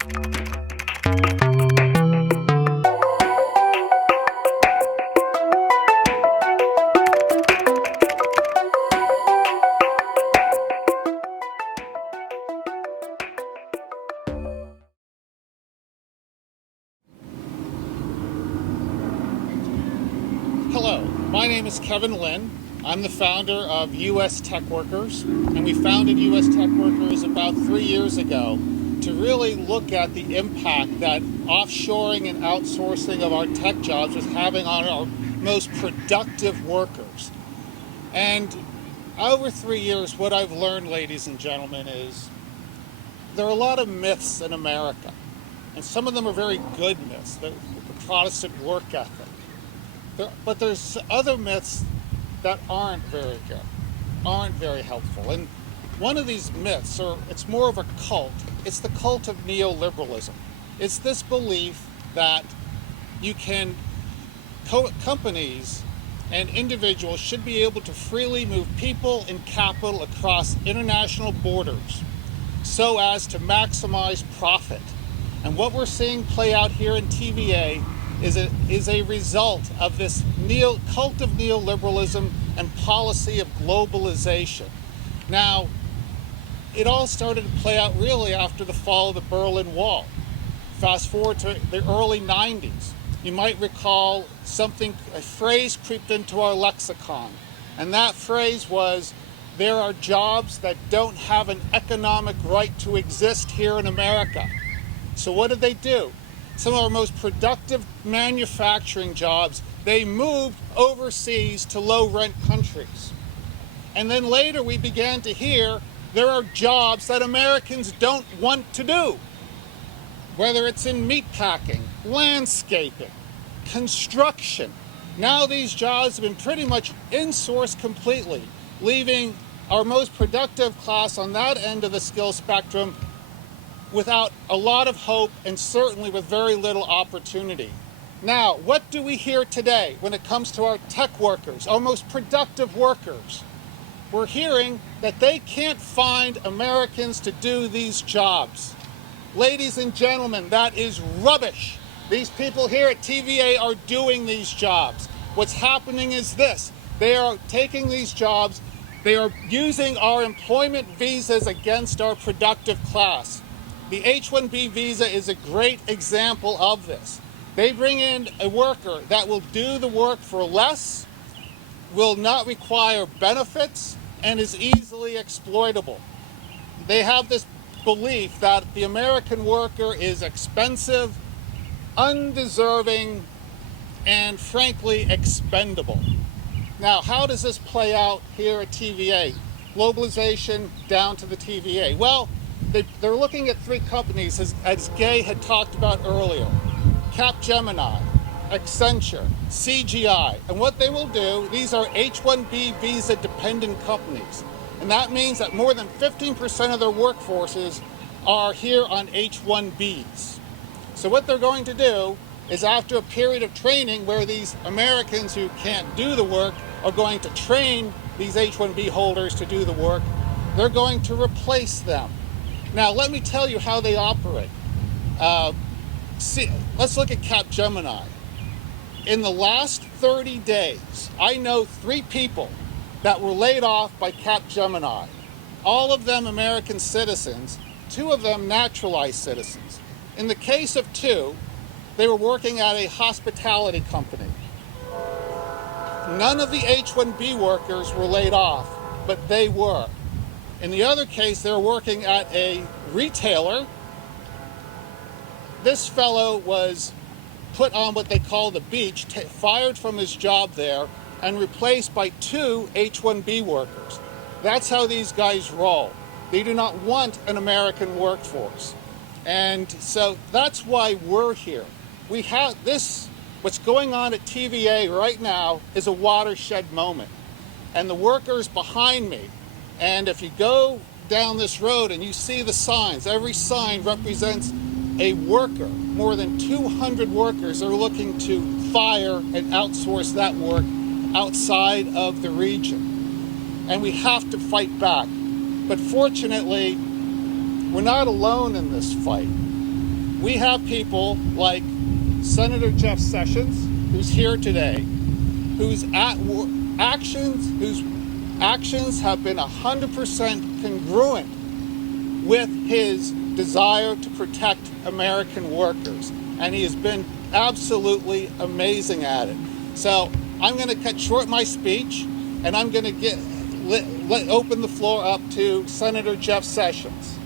Hello, my name is Kevin Lynn. I'm the founder of US Tech Workers, and we founded US Tech Workers about 3 years ago to really look at the impact that offshoring and outsourcing of our tech jobs was having on our most productive workers. And over 3 years, what I've learned, ladies and gentlemen, is there are a lot of myths in America, and some of them are very good myths, the Protestant work ethic. But there's other myths that aren't very good, aren't very helpful. And one of these myths, or it's more of a cult, it's the cult of neoliberalism. It's this belief that companies and individuals should be able to freely move people and capital across international borders so as to maximize profit. And what we're seeing play out here in TVA is a result of this cult of neoliberalism and policy of globalization. Now, it all started to play out really after the fall of the Berlin Wall. Fast forward to the early 90s. You might recall a phrase creeped into our lexicon, and that phrase was, there are jobs that don't have an economic right to exist here in America. So what did they do? Some of our most productive manufacturing jobs, they moved overseas to low-rent countries. And then later we began to hear there are jobs that Americans don't want to do, whether it's in meatpacking, landscaping, construction. Now these jobs have been pretty much insourced completely, leaving our most productive class on that end of the skill spectrum without a lot of hope and certainly with very little opportunity. Now, what do we hear today when it comes to our tech workers, our most productive workers? We're hearing that they can't find Americans to do these jobs. Ladies and gentlemen, that is rubbish. These people here at TVA are doing these jobs. What's happening is this: they are taking these jobs, they are using our employment visas against our productive class. The H-1B visa is a great example of this. They bring in a worker that will do the work for less, will not require benefits, and is easily exploitable. They have this belief that the American worker is expensive, undeserving, and frankly expendable. Now, how does this play out here at TVA? Globalization down to the TVA. Well, they're looking at three companies, as Gay had talked about earlier: Capgemini, Accenture, CGI. And what they will do, these are H-1B visa dependent companies. And that means that more than 15% of their workforces are here on H-1Bs. So what they're going to do is, after a period of training where these Americans who can't do the work are going to train these H-1B holders to do the work, they're going to replace them. Now, let me tell you how they operate. Let's look at Capgemini. In the last 30 days, I know 3 people that were laid off by Capgemini. All of them American citizens, 2 of them naturalized citizens. In the case of 2, they were working at a hospitality company. None of the H-1B workers were laid off, but they were. In the other case, they were working at a retailer. This fellow was put on what they call the beach, fired from his job there, and replaced by 2 H-1B workers. That's how these guys roll. They do not want an American workforce. And so that's why we're here. We have this, what's going on at TVA right now is a watershed moment. And the workers behind me, and if you go down this road and you see the signs, every sign represents a worker. More than 200 workers are looking to fire and outsource that work outside of the region. And we have to fight back. But fortunately, we're not alone in this fight. we have people like Senator Jeff Sessions, who's here today, whose actions have been 100% congruent with his desire to protect American workers. And he has been absolutely amazing at it. So I'm going to cut short my speech, and I'm going to open the floor up to Senator Jeff Sessions.